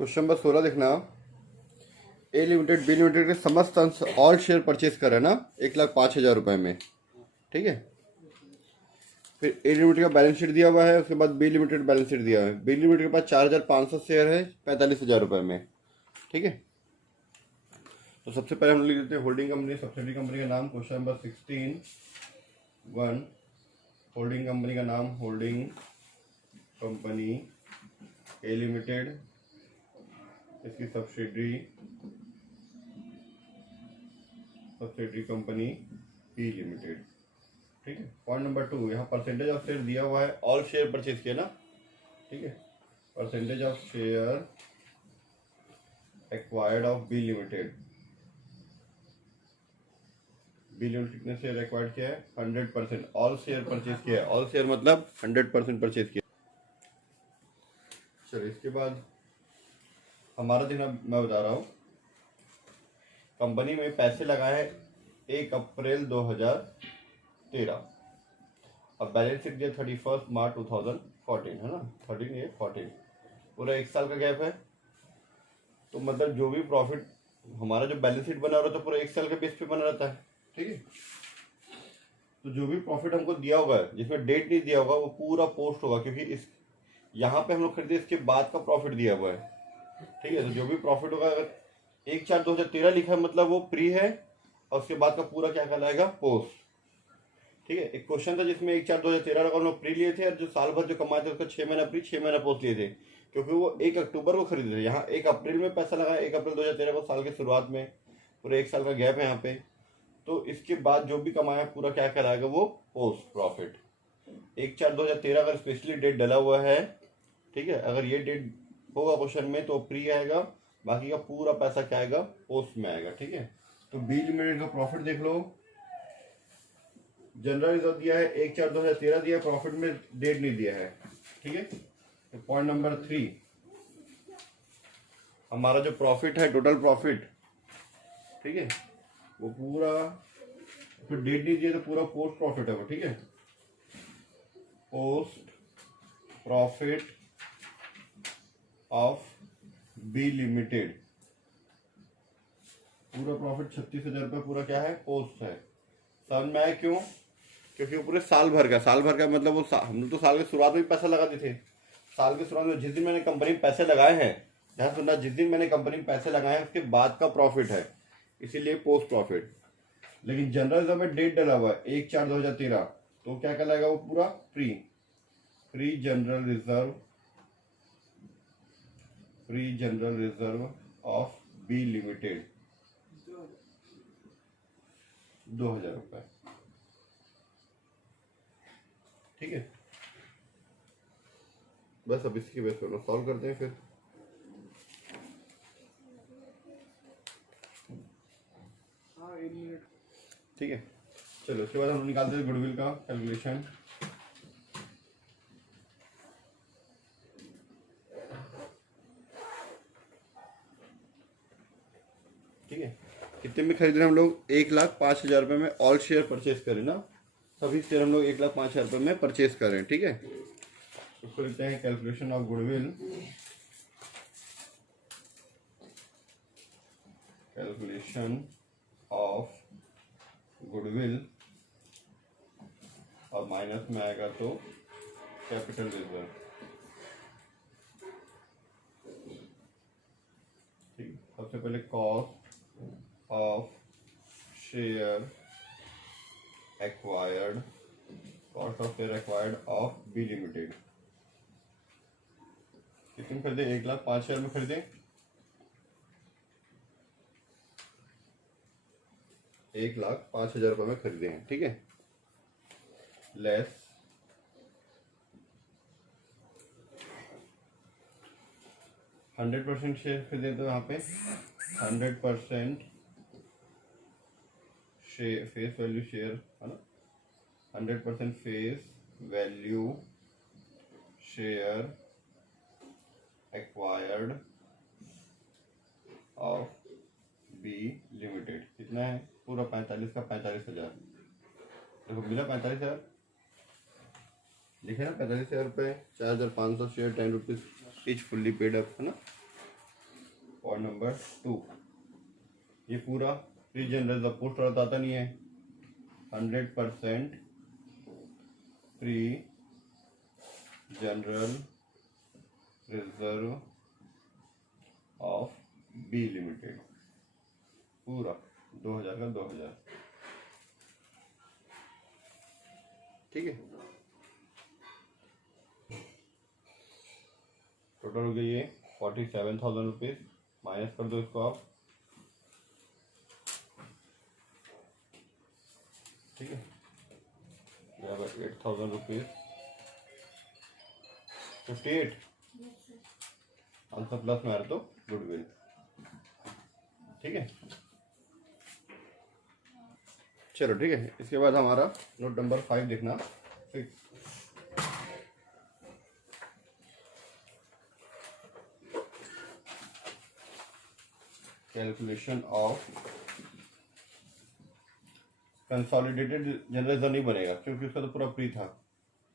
Question number 16 देखना। ए limited B limited के समस्त अंश ऑल शेयर परचेज करे ना 1,05,000 रुपए में, ठीक है। फिर ए लिमिटेड का बैलेंस शीट दिया हुआ है, उसके बाद बी लिमिटेड बैलेंस शीट दिया हुआ है। बी लिमिटेड के पास 4,500 शेयर है 45,000 रुपए में, ठीक है। तो सबसे पहले हम लिख देते हैं होल्डिंग कंपनी सब्सिडी कंपनी का नाम। क्वेश्चन नंबर 16(1) होल्डिंग कंपनी का नाम होल्डिंग कंपनी ए लिमिटेड, इसकी सब्सिडरी कंपनी पी लिमिटेड, ठीक है। पॉइंट नंबर 2, यहाँ परसेंटेज ऑफ शेयर दिया हुआ है, ऑल शेयर परचेज किया ना, ठीक है। Percentage of share acquired of B limited, B limited कितने शेयर एक्वायर्ड किया है 100%, ऑल शेयर परचेज किया है। ऑल शेयर मतलब 100% परचेज किया। चलो इसके बाद हमारा दिन मैं बता रहा हूँ, कंपनी में पैसे लगाए हैं 1 अप्रैल 2013, अब बैलेंस शीट दिया 31 मार्च 2014, है ना, 14, पूरा 1 साल का गैप है। तो मतलब जो भी प्रॉफिट हमारा जो बैलेंस शीट बना रहा था पूरा 1 साल के बेस पे बना रहता है, ठीक है। तो जो भी प्रॉफिट हमको दिया होगा, जिसमें डेट नहीं दिया होगा, वो पूरा पोस्ट होगा, क्योंकि इस यहाँ पे हम लोग खरीदे इसके बाद का प्रॉफिट दिया हुआ है, ठीक है। तो जो भी प्रॉफिट होगा, अगर 1/4/2013 लिखा है मतलब वो प्री है, और उसके बाद का पूरा क्या कहलाएगा पोस्ट, ठीक है। एक क्वेश्चन था जिसमें 1/4/2013 का हम लोग प्री लिए थे, और जो साल भर जो कमाए थे उसका 6 महीना प्री 6 महीना पोस्ट लिए थे, क्योंकि वो 1 अक्टूबर को खरीदे थे। यहाँ 1 अप्रैल में पैसा लगाया, 1 अप्रैल 2013 को, साल की शुरुआत में, पूरा 1 साल का गैप है यहाँ पे। तो इसके बाद जो भी कमाया पूरा क्या कहलाएगा वो पोस्ट प्रॉफिट। 1/4/2013 अगर स्पेशली डेट डला हुआ है, ठीक है, अगर ये डेट होगा क्वेश्चन में तो प्री आएगा, बाकी का पूरा पैसा क्या आएगा पोस्ट में आएगा, ठीक है। तो बी लिमिटेड का प्रॉफिट देख लो, जनरल रिजर्व दिया है 1/4/2013 दिया है, प्रॉफिट में डेट नहीं दिया है, ठीक है। तो पॉइंट नंबर 3, हमारा जो प्रॉफिट है टोटल प्रॉफिट, ठीक है, वो पूरा, फिर डेट नहीं दिया तो पूरा पोस्ट प्रॉफिट है वो, ठीक है। Post profit of B limited, पूरा प्रॉफिट 36,000 रुपये पूरा क्या है पोस्ट है। समझ में आया क्यों? क्योंकि वो पूरे साल भर का मतलब वो हम लोग तो साल की शुरुआत में पैसा लगाते थे। साल की शुरुआत में जिस दिन मैंने कंपनी में पैसे लगाए हैं, ध्यान सुनना, जिस दिन मैंने कंपनी में पैसे लगाए हैं उसके बाद का प्रॉफिट है, इसीलिए पोस्ट प्रॉफिट। लेकिन जनरल रिजर्व में डेट डला हुआ है 1/4/2013, तो क्या कहलाएगा वो पूरा pre general reserve of B limited 2,000 रुपए, ठीक है। बस अब इसकी बेस पर सॉल्व करते हैं फिर। ठीक है, चलो उसके बाद हम निकालते हैं गुडविल का कैलकुलेशन। ठीक है, कितने में खरीद रहे हैं हम लोग 1,05,000 रुपये में ऑल शेयर परचेज करें ना, सभी शेयर हम लोग 1,05,000 रुपये में परचेज करें, ठीक है। उसको लिखते हैं calculation of goodwill, calculation of goodwill, और माइनस में आएगा तो कैपिटल रिजर्व, ठीक। सबसे पहले cost of share acquired, cost of share acquired of B limited, कितने खरीदे 1,05,000 में खरीदे, 1,05,000 रुपये में खरीदे हैं, ठीक है। लेस 100% शेयर खरीदे तो यहाँ पे 100% फेस वैल्यू शेयर है ना, 100% face value share acquired of B limited, कितना है पूरा 45 का 45,000, देखो मिला 45,000, लिखे ना 45,000 रुपये, 4,500 share 10 rupees each fully paid up, है ना। पॉइंट नंबर 2, ये पूरा प्री जनरल पोस्ट आता नहीं है, 100% pre general reserve of B limited, पूरा 2000 का 2000, ठीक है। टोटल हो गई ये 47,000 रुपीज, माइनस कर दो इसको आप, ठीक है। 8,000 रुपीज, 58 आंसर प्लस में आ रहा तो गुडविल, ठीक है। चलो ठीक है, इसके बाद हमारा नोट नंबर 5 देखना, कैलकुलेशन ऑफ कंसोलिडेटेड जनरल नहीं बनेगा क्योंकि उसका तो पूरा प्री था,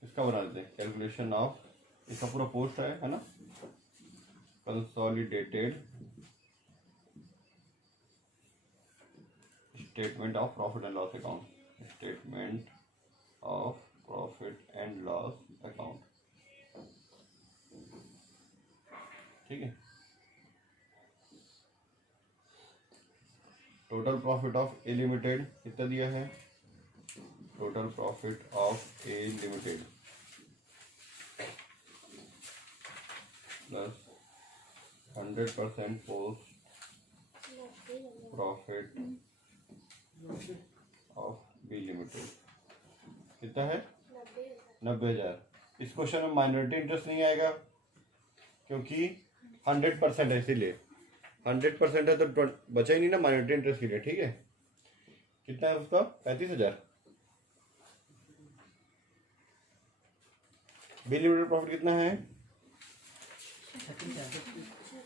इसका बना देते हैं कैलकुलेशन ऑफ, इसका पूरा पोस्ट है ना, consolidated statement of profit and loss account, statement of profit and loss account, ठीक है। Total profit of A limited कितना दिया है, total profit of A limited plus 100% post profit of B limited कितना है 90,000। इस क्वेश्चन में माइनॉरिटी इंटरेस्ट नहीं आएगा क्योंकि 100% है, इसीलिए 100% है तो बचा ही नहीं ना माइनॉरिटी इंटरेस्ट के लिए, ठीक है। कितना है उसका 35,000। बी लिमिटेड प्रॉफिट कितना है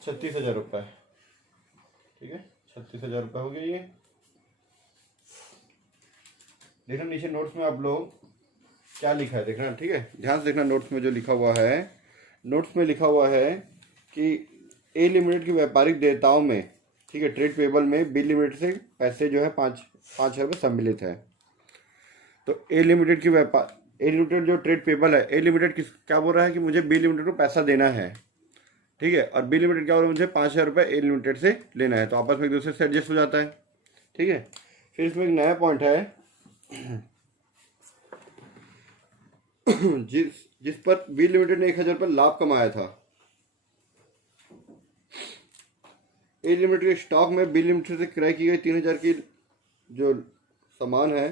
36,000 रुपये, ठीक है। 36,000 रुपये हो गया ये। देखना नीचे नोट्स में आप लोग क्या लिखा है, देखना, ठीक है, ध्यान से देखना। नोट्स में जो लिखा हुआ है, नोट्स में लिखा हुआ है कि ए लिमिटेड की व्यापारिक देयताओं में, ठीक है, ट्रेड पेबल में बी लिमिटेड से पैसे जो है 5,000 रुपये सम्मिलित है। तो ए लिमिटेड की ए लिमिटेड जो ट्रेड पेबल है, ए लिमिटेड क्या बोल रहा है कि मुझे बी लिमिटेड को पैसा देना है, ठीक है, और बी लिमिटेड क्या बोल रहा है मुझे 5,000 रुपये ए लिमिटेड से लेना है, तो आपस में एक दूसरे से एडजस्ट हो जाता है, ठीक है। फिर इसमें एक नया पॉइंट है जिस पर बी लिमिटेड ने 1,000 रुपये लाभ कमाया था, ए लिमिटेड के स्टॉक में बी लिमिटेड से क्रय की गई 3,000 की जो सामान है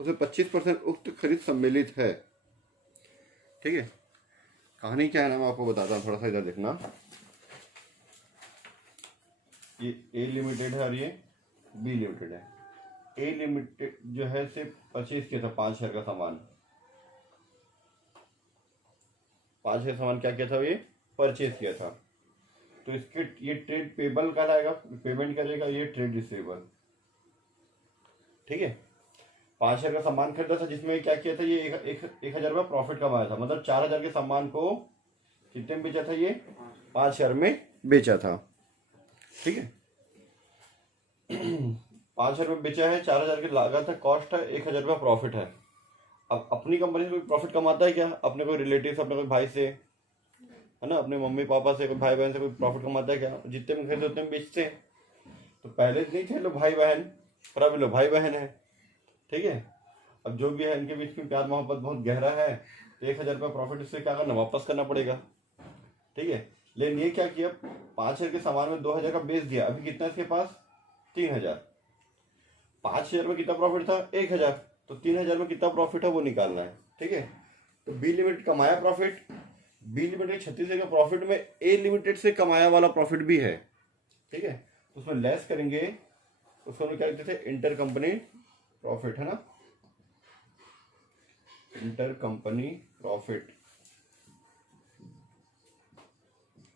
उसमें 25% उक्त खरीद सम्मिलित है, ठीक है। कहानी क्या है ना, मैं आपको बताता हूँ, थोड़ा सा इधर देखना। ये ए लिमिटेड है और ये बी लिमिटेड है। ए लिमिटेड जो है सिर्फ परचेज किया था 5,000 का सामान, 5,000 सामान क्या किया था, ये परचेज किया था, तो इसके ये ट्रेड पेबल का आएगा, पेमेंट करेगा ये ट्रेड रिसीवेबल, ठीक है। 5,000 का सामान खरीदा था जिसमें क्या किया था, ये 1,000 रुपये प्रॉफिट कमाया था, मतलब 4,000 के सामान को कितने में बेचा था, ये 5,000 में बेचा था, ठीक है। 5,000 रुपये बेचा है, 4,000 की लागत है, कॉस्ट है, 1,000 रुपये प्रॉफिट है। अब अपनी कंपनी से कोई प्रॉफिट कमाता है क्या, अपने कोई रिलेटिव, अपने कोई भाई से, है ना, अपने मम्मी पापा से, कोई भाई बहन से कोई प्रॉफिट कमाता है क्या, जितने में खरीदते उतने में बेचते हैं। तो पहले नहीं थे लोग भाई बहन, पर अब लोग भाई बहन है, ठीक है। अब जो भी है इनके बीच में प्यार मोहब्बत बहुत गहरा है, तो 1,000 रुपये प्रॉफिट इससे क्या करना, वापस करना पड़ेगा, ठीक है। लेकिन ये क्या किया, 5,000 के सामान में 2,000 का बेच दिया, अभी कितना इसके पास 3,000, 5,000 में कितना प्रॉफिट था 1,000, तो 3,000 में कितना प्रॉफिट है वो निकालना है, ठीक है। तो बी लिमिटेड कमाया प्रॉफिट, बी लिमिटेड 36,000 का प्रॉफिट में ए लिमिटेड से कमाया वाला प्रॉफिट भी है, ठीक है। तो उसमें लेस करेंगे, उसको हम क्या कहते थे, इंटर कंपनी प्रॉफिट, है ना, इंटर कंपनी प्रॉफिट,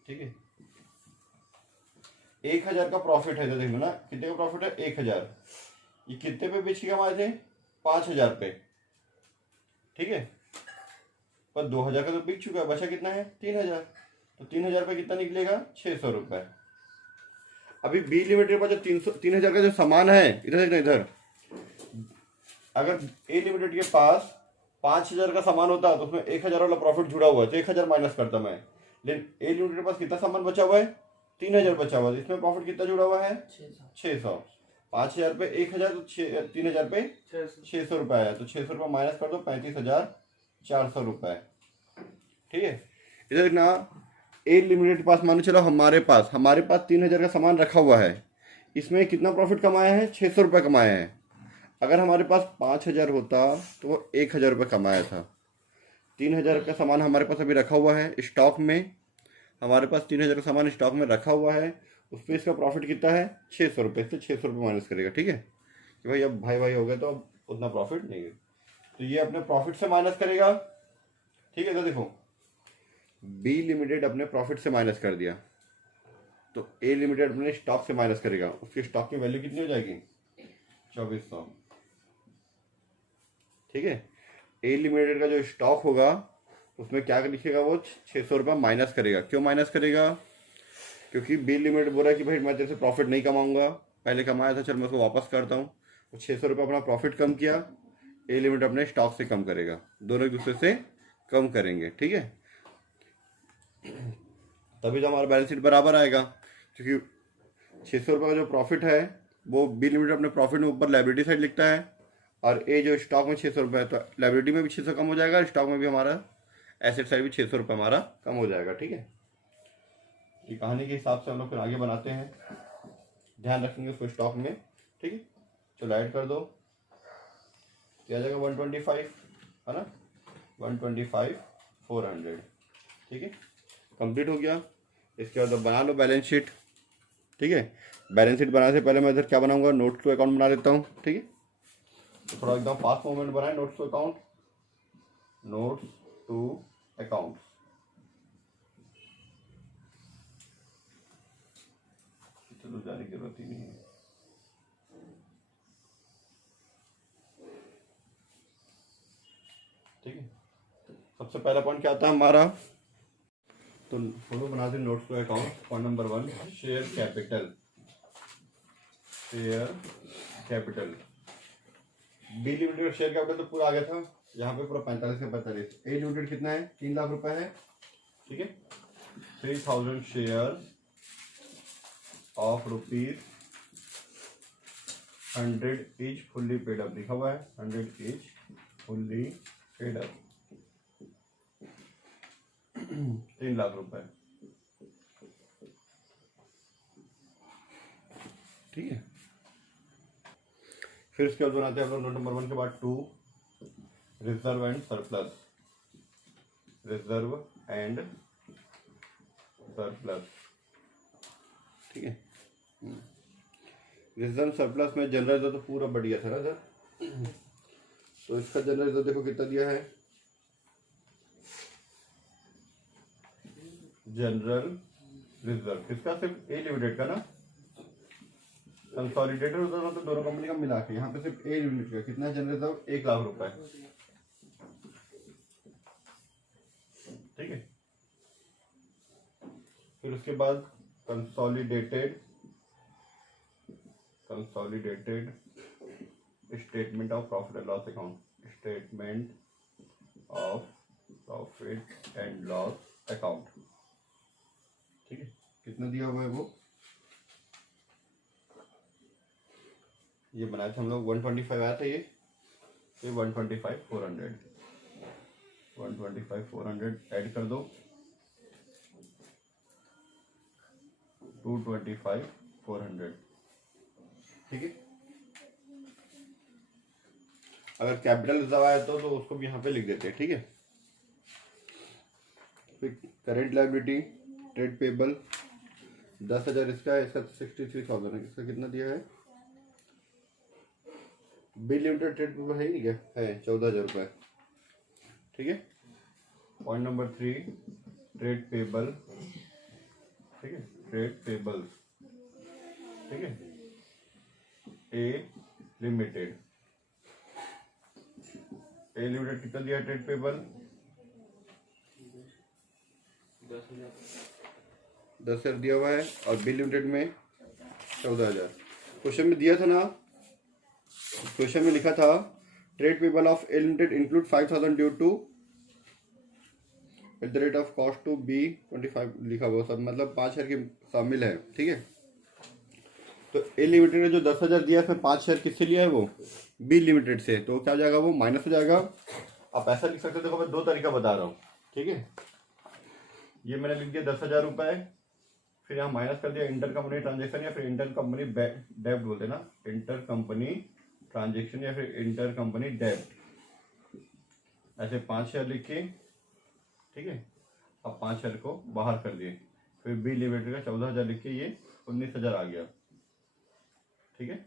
ठीक है। 1,000 का प्रॉफिट है, तो देखो ना कितने का प्रॉफिट है 1,000, ये कितने पे बेच के कमाए थे 5,000 पे, ठीक है। पर 2,000 का तो बिक चुका है, बचा कितना है 3,000, तो 3,000 पे कितना निकलेगा 600 रुपये। अभी बी लिमिटेड के पास जो 3,000 का जो सामान है, इधर देखना इधर, अगर ए लिमिटेड के पास 5,000 का सामान होता तो उसमें 1,000 वाला प्रॉफिट जुड़ा हुआ है, तो 1,000 माइनस करता मैं। लेकिन ए लिमिटेड के पास कितना सामान बचा हुआ है? 3,000 बचा हुआ है, इसमें प्रॉफिट कितना जुड़ा हुआ है? 600। 5,000 पे 1,000, तो 3,000 पे 600 रुपये आया, तो 600 रुपये माइनस कर दो, 35,400 रुपये। ठीक है, इधर देखना, ए लिमिटेड के पास मान चलो हमारे पास 3,000 का सामान रखा हुआ है, इसमें कितना प्रॉफिट कमाया है? 600 रुपये कमाया है। अगर हमारे पास 5,000 होता तो वो 1,000 रुपये कमाया था। 3,000 का सामान हमारे पास अभी रखा हुआ है स्टॉक में, हमारे पास 3,000 का सामान स्टॉक में रखा हुआ है, उस पर इसका प्रॉफिट कितना है? 600 रुपये। इससे 600 रुपये माइनस करेगा। ठीक है कि भाई अब भाई हो गए तो अब उतना प्रॉफिट नहीं है, तो ये अपने प्रॉफिट से माइनस करेगा। ठीक है, तो देखो बी लिमिटेड अपने प्रॉफिट से माइनस कर दिया, तो ए लिमिटेड अपने स्टॉक से माइनस करेगा। उसकी स्टॉक की वैल्यू कितनी हो जाएगी? 2,400। ठीक है, ए लिमिटेड का जो स्टॉक होगा उसमें क्या लिखेगा? वो 600 रुपये माइनस करेगा। क्यों माइनस करेगा? क्योंकि बी लिमिटेड बोल रहा है कि भाई मैं तेरे से प्रॉफिट नहीं कमाऊंगा, पहले कमाया था, चल मैं उसको वापस करता हूँ। तो 600 रुपये अपना प्रॉफिट कम किया, ए लिमिटेड अपने स्टॉक से कम करेगा, दोनों एक दूसरे से कम करेंगे। ठीक है, तभी तो हमारा बैलेंस शीट बराबर आएगा, क्योंकि 600 रुपये का जो प्रॉफिट है वो बी लिमिटेड अपने प्रॉफिट में ऊपर लाइबिलिटी साइड लिखता है, और ए जो स्टॉक में 600 रुपये है, तो लाइबिलिटी में भी 600 कम हो जाएगा, स्टॉक में भी हमारा एसेट साइड भी 600 रुपये हमारा कम हो जाएगा। ठीक है, ये कहानी के हिसाब से हम लोग फिर आगे बनाते हैं, ध्यान रखेंगे उसको स्टॉक में। ठीक है, चलो ऐड कर दो, क्या आ जाएगा? 125 है ना, 125,400। ठीक है, कंप्लीट हो गया। इसके बाद बना लो बैलेंस शीट। ठीक है, बैलेंस शीट बनाने से पहले मैं इधर क्या बनाऊंगा? नोट्स टू अकाउंट बना लेता हूँ। ठीक है, तो थोड़ा एकदम फास्ट मूवमेंट बनाए, notes to account, notes to account. चलो जाने की जरूरत ही नहीं है। ठीक है, सबसे पहला पॉइंट क्या आता है हमारा? तो फॉलो बना दें notes to account. Point number 1, share capital. Share capital, B limited का शेयर कैपिटल तो पूरा आ गया था, यहाँ पे पूरा 45 से 45। ए लिमिटेड कितना है? 3 लाख रुपए है। ठीक है, 3,000 share of ₹100 etch fully paid up लिखा हुआ है, 100 etch fully paid up, 3 lakh रुपए। ठीक है, फिर इसके बाद बनाते हैं हम लोग नोट नंबर 1 के बाद 2, reserve and surplus. Reserve and surplus. ठीक है, रिजर्व सरप्लस में जनरल रिजर्व तो पूरा बढ़िया था ना सर, तो इसका जनरल रिजर्व देखो कितना दिया है? जनरल रिजर्व किसका? सिर्फ ए लिमिटेड का ना, कंसोलिडेटेड रिजर्व तो दोनों कंपनी का मिला के, यहाँ पे सिर्फ ए लिमिटेड का कितना जनरल रिजर्व? 1 लाख रुपए। ठीक है, फिर उसके बाद consolidated statement of profit and loss account. Statement of profit and loss account. ठीक है, कितना दिया हुआ है वो? ये बनाया था हम लोग, 125 आया था ये, फिर 125,400। 125,400 ऐड कर दो, 225,400। ठीक है, अगर कैपिटल रिजर्व आया तो उसको भी यहाँ पे लिख देते हैं। ठीक है, फिर करेंट लायबिलिटी, ट्रेड पेबल 10,000 इसका है, इसका 63,000 है, इसका कितना दिया है? बी लिमिटेड ट्रेड पेबल है ही नहीं क्या? है 14,000 रुपये। ठीक है, पॉइंट नंबर 3, ट्रेड पेबल। ठीक है, ट्रेड पेबल। ठीक है, ए लिमिटेड कितना दिया ट्रेड पेबल? 10,000 दिया हुआ है, और बी लिमिटेड में 14,000। क्वेश्चन में दिया था ना, क्वेश्चन में लिखा था trade payable of A limited include 5,000 due to at the rate of cost to be 25 लिखा हुआ सब, मतलब 5 शेयर की शामिल है। ठीक है, तो ए लिमिटेड ने जो 10,000 दिया फिर 5 शेयर किससे लिया है वो बी लिमिटेड से, तो क्या हो जाएगा वो माइनस हो जाएगा। आप ऐसा लिख सकते हो, देखो मैं 2 तरीका बता रहा हूँ। ठीक है, ये मैंने लिख दिया 10,000 रुपये, फिर यहाँ माइनस कर दिया इंटर कंपनी ट्रांजेक्शन या फिर इंटर कंपनी डेब्ट बोलते हैं ना, इंटर कंपनी ट्रांजेक्शन या फिर इंटर कंपनी डेब्ट, ऐसे 5 शेयर लिख के। ठीक है, अब 5 शेयर को बाहर कर दिए, फिर बी लिमिटेड का 14,000 लिख के ये 19,000 आ गया। ठीक है,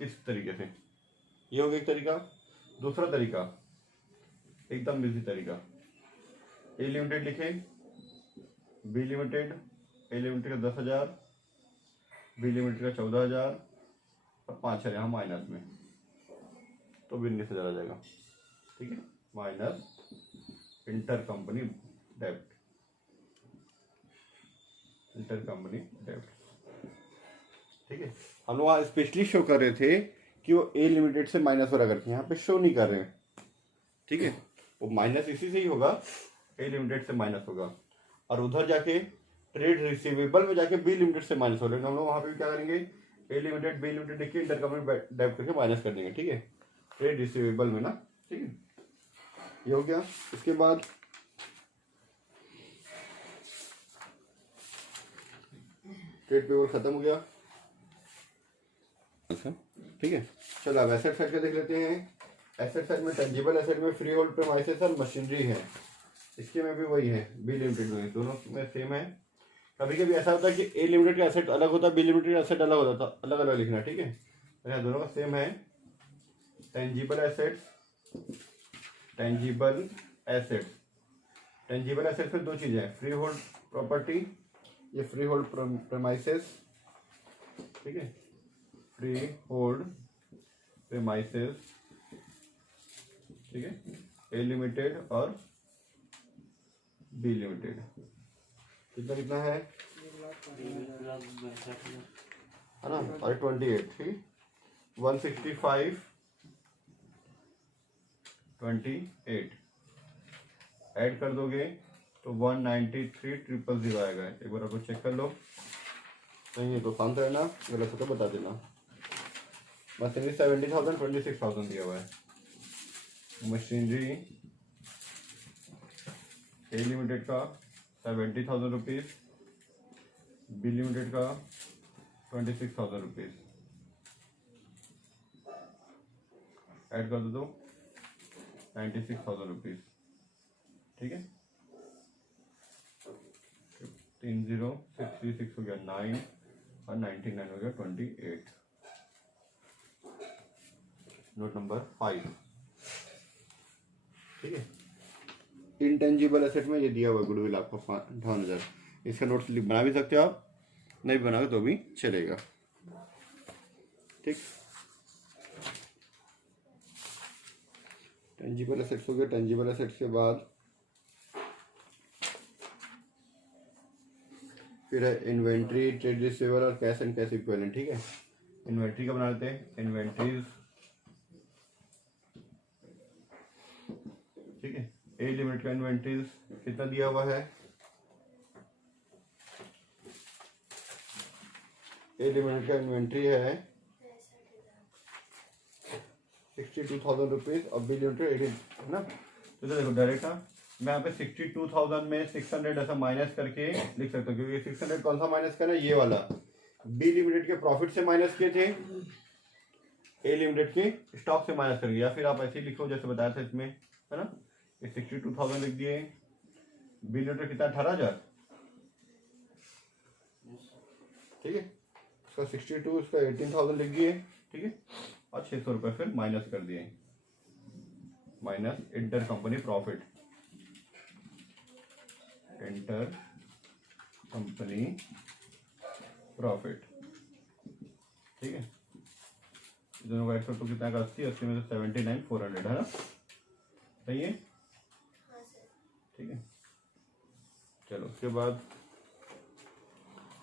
इस तरीके से ये हो गया एक तरीका। दूसरा तरीका एकदम इजी तरीका, ए लिमिटेड लिखे, बी लिमिटेड, ए लिमिटेड का 10,000, बी लिमिटेड का 14,000 और 5 शेयर यहाँ माइनस में, तो भी 19,000 आ जाएगा। ठीक है, माइनस इंटर कंपनी डेब्ट, इंटर कंपनी डेब्ट। ठीक है, हम लोग वहाँ स्पेशली शो कर रहे थे कि वो ए लिमिटेड से माइनस हो रहा करके, यहाँ पे शो नहीं कर रहे हैं। ठीक है, वो माइनस इसी से ही होगा, ए लिमिटेड से माइनस होगा, और उधर जाके ट्रेड रिसीवेबल में जाके बी लिमिटेड से माइनस हो रहे हैं। हम लोग वहाँ पे भी क्या करेंगे, ए लिमिटेड बी लिमिटेड देखिए इंटर कंपनी डेब्ट करके माइनस कर देंगे। ठीक है, ट्रेड रिसीवेबल में ना। ठीक है, ये हो गया। इसके बाद ट्रेड पेबल खत्म हो गया। ठीक है, चलो अब एसेट साइड का देख लेते हैं। एसेट साइड में टेंजिबल एसेट में फ्री होल्ड प्रीमाइसेस और मशीनरी है, इसके में भी वही है, बी लिमिटेड में, दोनों में सेम है। कभी कभी ऐसा होता है कि ए लिमिटेड का एसेट अलग होता है, बी लिमिटेड का एसेट अलग होता था, अलग अलग लिखना। ठीक है, तो दोनों का सेम है। Tangible assets, tangible assets, tangible assets में 2 चीजें हैं, फ्री होल्ड प्रॉपर्टी, ये फ्री होल्ड प्रीमाइसेस। ठीक है, फ्री होल्ड प्रीमाइसेस। ठीक है, ए लिमिटेड और बी लिमिटेड, कितना कितना है ना, और 28। ठीक, 165 28 ऐड कर दोगे तो 193,000 आएगा। एक बार आपको चेक कर लो, नहीं है तो शांत रहना, गलत हो तो बता देना। मशीनरी 70,000 26,000 दिया हुआ है। मशीनरी ए लिमिटेड का 70,000 रुपीज़, बी लिमिटेड का 26,000 रुपीज़, ऐड कर दो 96,000 रुपीज़। ठीक है, 150,636 हो गया 9 और 99 हो गया 28। Note number 5। ठीक है, इंटेंजिबल एसेट में ये दिया हुआ गुडविल आपको 58,000, इसका नोट्स बना भी सकते हो आप, नहीं बनाओगे तो भी चलेगा। ठीक, टेंजिबल एसेट्स हो गया। टेंजिबल एसेट्स के बाद फिर है इन्वेंट्री, ट्रेड रिसीवेबल और कैश एंड कैश इक्विवेलेंट। ठीक है, इन्वेंट्री का बना लेते हैं, इन्वेंट्रीज। ठीक है, ए लिमिट का इन्वेंट्रीज कितना दिया हुआ है, ए लिमिट का इन्वेंट्री है 62,000 रुपीज और बी लिमिटेड 18 है ना। तो देखो डायरेक्ट मैं यहाँ पे 62,000 में 600 ऐसा माइनस करके लिख सकता हूँ, क्योंकि 600 कौन सा माइनस करना है, ये वाला बी लिमिटेड के प्रॉफिट से माइनस किए थे, ए लिमिटेड के स्टॉक से माइनस कर दिया, फिर आप ऐसे ही लिखो जैसे बताया था इसमें, है ना। ये 62,000 लिख दिए, बी लिमिटेड कितना 18,000। ठीक है, उसका 62, उसका 18,000 लिख दिए। ठीक है, और 600 रुपये फिर माइनस कर दिए, minus inter company profit, inter company profit. ठीक है, दोनों का 102 कितना का 80, 80 में से 79,400 है ना, सही है। ठीक है, चलो उसके बाद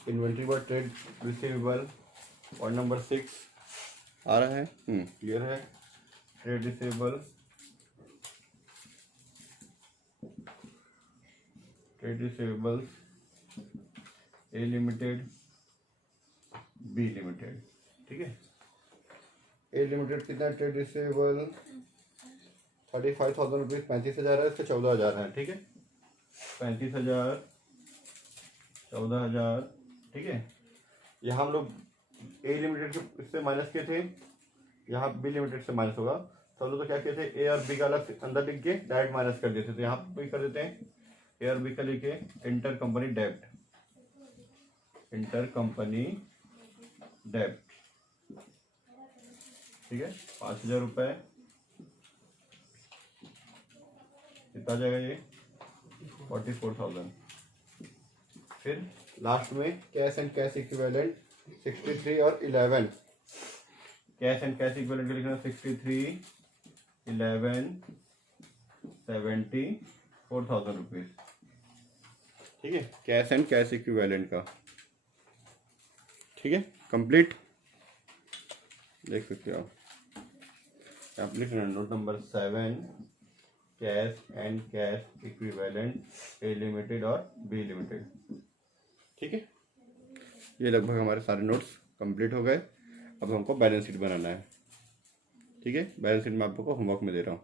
इन्वेंट्री पर ट्रेड रिसीवेबल पॉइंट नंबर 6 आ रहा है, क्लियर है। ट्रेड रिसीवेबल, ट्रेड रिसीवेबल्स ए लिमिटेड, बी लिमिटेड, ठीक है। ए लिमिटेड कितना ट्रेड रिसीवेबल 35,000 रुपीज़, 35,000 है, इससे 14,000 है, ठीक है। 35,000, 14,000, ठीक है। यहाँ हम लोग ए लिमिटेड के इससे माइनस किए थे, यहाँ बी लिमिटेड से माइनस होगा, तो हम लोग तो क्या किए थे, ए और बी का अलग अंदर लिख के डायरेक्ट माइनस कर देते थे। यहाँ पे कर देते हैं ए और बी का लिखे इंटर कंपनी डेब्ट, इंटर कंपनी डेब्ट, ठीक है। 5,000 रुपये कितना जाएगा ये 44,000। फिर लास्ट में कैश एंड कैश इक्विवेलेंट 63 और 11, कैश एंड कैश इक्विवेलेंट का लिखना 63, 11, 74,000 रुपीज, ठीक है। कैश एंड कैश इक्विवेलेंट का, ठीक है, कंप्लीट। देख सकते हो आप लिख रहे note number 7, cash and cash equivalent A limited और बी लिमिटेड, ठीक है। ये लगभग हमारे सारे नोट्स कंप्लीट हो गए। अब हमको बैलेंस शीट बनाना है, ठीक है। बैलेंस शीट मैं आपको होमवर्क में दे रहा हूँ।